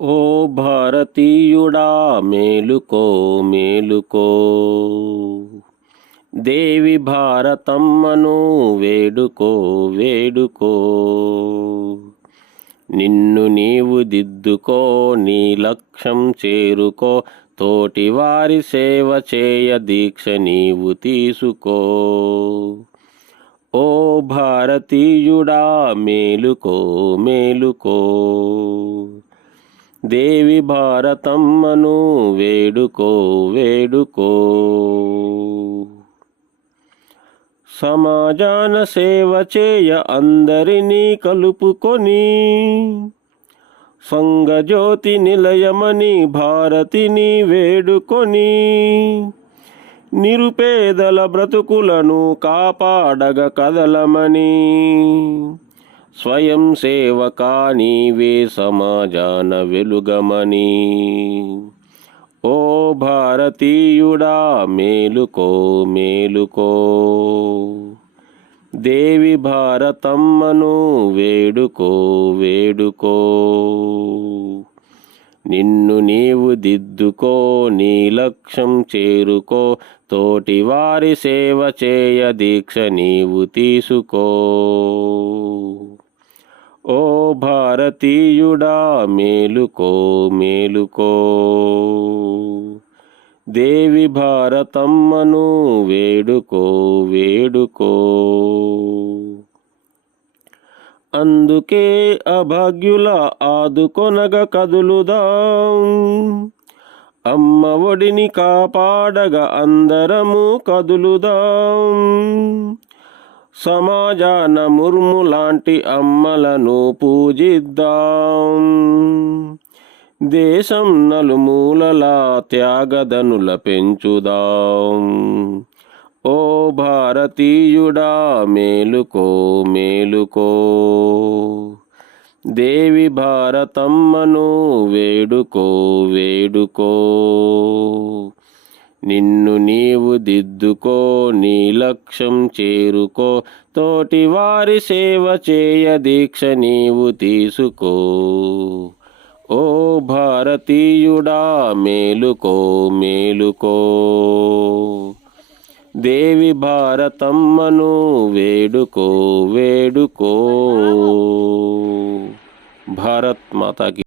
ఓ భారతీయుడా మేలుకో మేలుకో, దేవి భారతమ్మను వేడుకో వేడుకో. నిన్ను నీవు దిద్దుకో, నీ లక్ష్యం చేరుకో, తోటి వారి సేవ చేయ దీక్ష నీవు తీసుకో. ఓ భారతీయుడా మేలుకో మేలుకో, దేవి భారతమ్మను వేడుకో వేడుకో. సమాజాన సేవ చేయ అందరినీ కలుపుకొని, సంగజ్యోతి నిలయమని భారతిని వేడుకొని, నిరుపేదల బ్రతుకులను కాపాడగ కదలమని, స్వయం సేవకా నీవే సమాజాన వెలుగమని. ఓ భారతీయుడా మేలుకో మేలుకో, దేవి భారతమ్మను వేడుకో వేడుకో. నిన్ను నీవు దిద్దుకో, నీ లక్ష్యం చేరుకో, తోటి వారి సేవ చేయ దీక్ష నీవు తీసుకో. ఓ భారతీయుడా మేలుకో మేలుకో, దేవి భారతమ్మను వేడుకో వేడుకో. అందుకే అభాగ్యుల ఆదుకొనగ కదులుదాం, అమ్మ ఒడిని కాపాడగ అందరము కదులుదాం. సమాజాన ముర్ములాంటి అమ్మలను పూజిద్దాం, దేశం నలుమూలలా త్యాగదనుల పెంచుదాం. ఓ భారతీయుడా మేలుకో మేలుకో, దేవి భారతమ్మను వేడుకో వేడుకో. నిన్ను నీవు దిద్దుకో, నీ లక్ష్యం చేరుకో, తోటి వారి సేవ చేయ దీక్ష నీవు తీసుకో. ఓ భారతీయుడా మేలుకో మేలుకో, దేవి భారతమ్మను వేడుకో వేడుకో. భారత్ మాతాకి